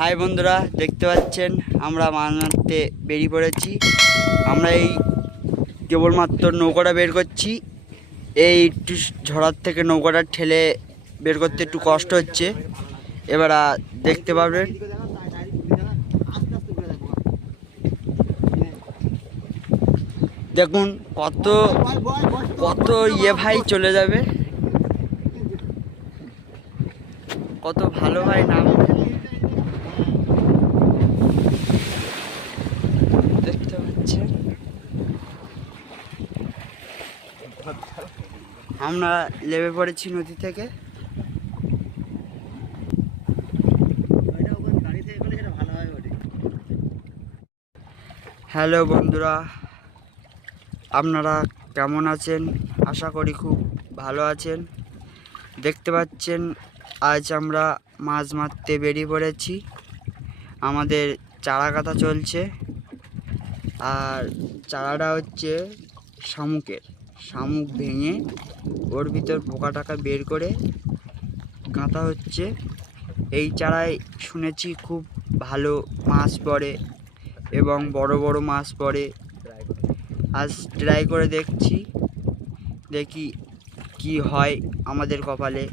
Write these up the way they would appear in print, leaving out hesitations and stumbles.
High বন্ধুরা, দেখতে পাচ্ছেন আমরা মাছ মারতে বেরিয়ে পড়েছি। আমরা এই কেবলমাত্র নৌকাটা বের করছি। এই একটু ঝড়ার থেকে নৌকাটা ঠেলে বের করতে একটু কষ্ট হচ্ছে। এবার দেখতে পাবেন। দেখুন কত কত ভাই চলে যাবে, কত ভালো ভাই নাম দেখতে পাচ্ছেন। আমরা নেমে পড়েছি নদী থেকে। হ্যালো বন্ধুরা, আপনারা কেমন আছেন? আশা করি খুব ভালো আছেন। দেখতে পাচ্ছেন আজ আমরা মাছ মারতে বেরিয়ে পড়েছি। আমাদের চারা গাঁথা চলছে, আর চারাটা হচ্ছে শামুক ভেঙে ওর ভিতর পোকা টাকা বের করে গাঁথা হচ্ছে। এই চারায় শুনেছি খুব ভালো মাছ পড়ে এবং বড় বড় মাছ পড়ে। আজ ট্রাই করে দেখি কি হয় আমাদের কপালে।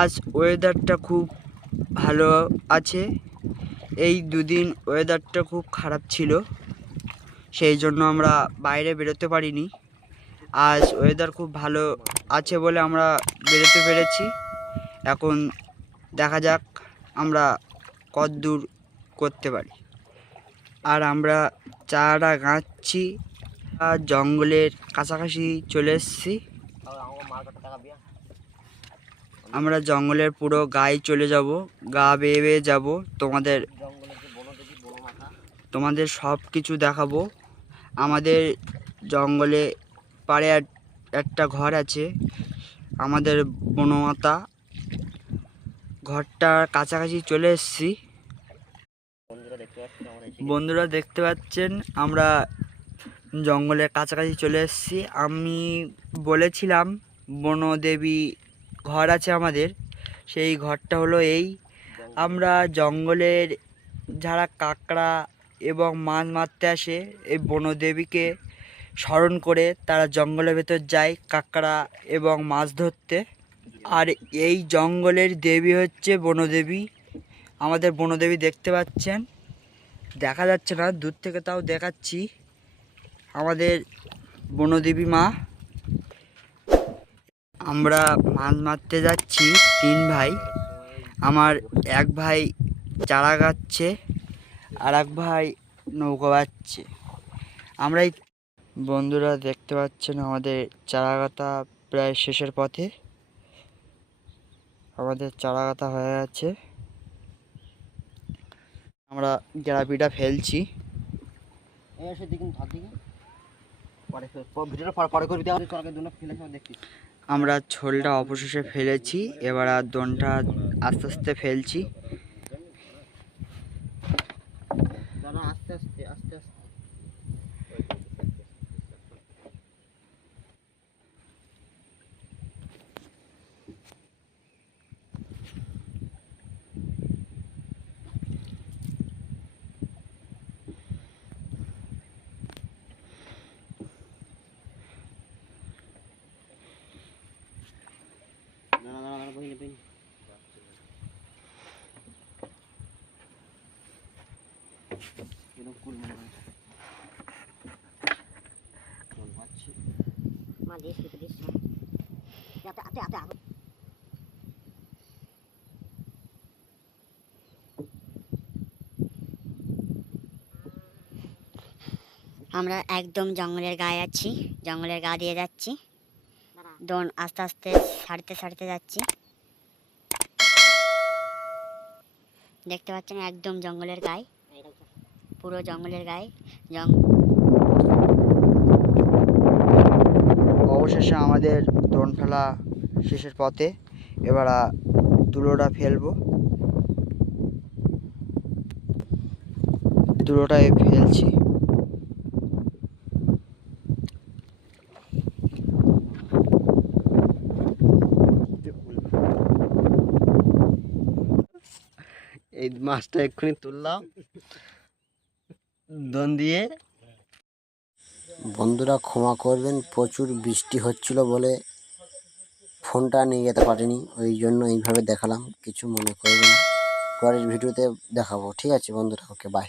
আজ ওয়েদারটা খুব ভালো আছে। এই দুদিন ওয়েদারটা খুব খারাপ ছিল, সেই জন্য আমরা বাইরে বেরোতে পারিনি। আজ ওয়েদার খুব ভালো আছে বলে আমরা বেরোতে পেরেছি। এখন দেখা যাক আমরা কত দূর করতে পারি। আর আমরা চারা গাঁচ্ছি, আর জঙ্গলের কাছাকাছি চলে এসেছি। আমরা জঙ্গলের পুরো গায়ে চলে যাব, গা বেয়ে বেয়ে যাব। তোমাদের সব কিছু দেখাবো। আমাদের জঙ্গলে পাড়ে একটা ঘর আছে, আমাদের বনমাতা। ঘরটার কাছাকাছি চলে এসেছি। বন্ধুরা দেখতে পাচ্ছেন আমরা জঙ্গলের কাছাকাছি চলে এসেছি। আমি বলেছিলাম বনদেবী ঘর আছে আমাদের, সেই ঘরটা হলো এই। আমরা জঙ্গলের যারা কাঁকড়া এবং মাছ মারতে আসে, এই বনদেবীকে স্মরণ করে তারা জঙ্গলের ভেতর যায় কাঁকড়া এবং মাছ ধরতে। আর এই জঙ্গলের দেবী হচ্ছে বনদেবী। আমাদের বনদেবী দেখতে পাচ্ছেন, দেখা যাচ্ছে না দূর থেকে, তাও দেখাচ্ছি। আমাদের বনদেবী মা। আমরা মাছ মারতে যাচ্ছি 3 ভাই। আমার এক ভাই চারা গাচ্ছে, আর এক ভাই নৌকা বাচ্ছে। আমরা বন্ধুরা দেখতে পাচ্ছেন আমাদের চারা গাঁথা প্রায় শেষের পথে। আমাদের চারা গাঁথা হয়ে গেছে। আমরা গ্রাপিটা ফেলছি। আমরা ছোলটা অবশেষে ফেলেছি, এবার আর দোনটা আস্তে আস্তে ফেলছি। আস্তে আস্তে আস্তে আস্তে আমরা একদম জঙ্গলের গায়ে আছি, জঙ্গলের গা দিয়ে যাচ্ছি। দোন আস্তে আস্তে ছাড়তে যাচ্ছি। দেখতে পাচ্ছেন একদম জঙ্গলের গায়ে, পুরো জঙ্গলের গায়ে। অবশেষে আমাদের দোন ফেলা শেষের পথে। এবার তুলোটা ফেলবো। তুলোটাই ফেলছি। এই মাছটা এক্ষুনি তুললাম দোন দিয়ে। বন্ধুরা ক্ষমা করবেন, প্রচুর বৃষ্টি হচ্ছিল বলে ফোনটা নিয়ে যেতে পারিনি, ওই জন্য এইভাবে দেখালাম, কিছু মনে করবেন না। পরের ভিডিওতে দেখাবো, ঠিক আছে বন্ধুরা, ওকে বাই।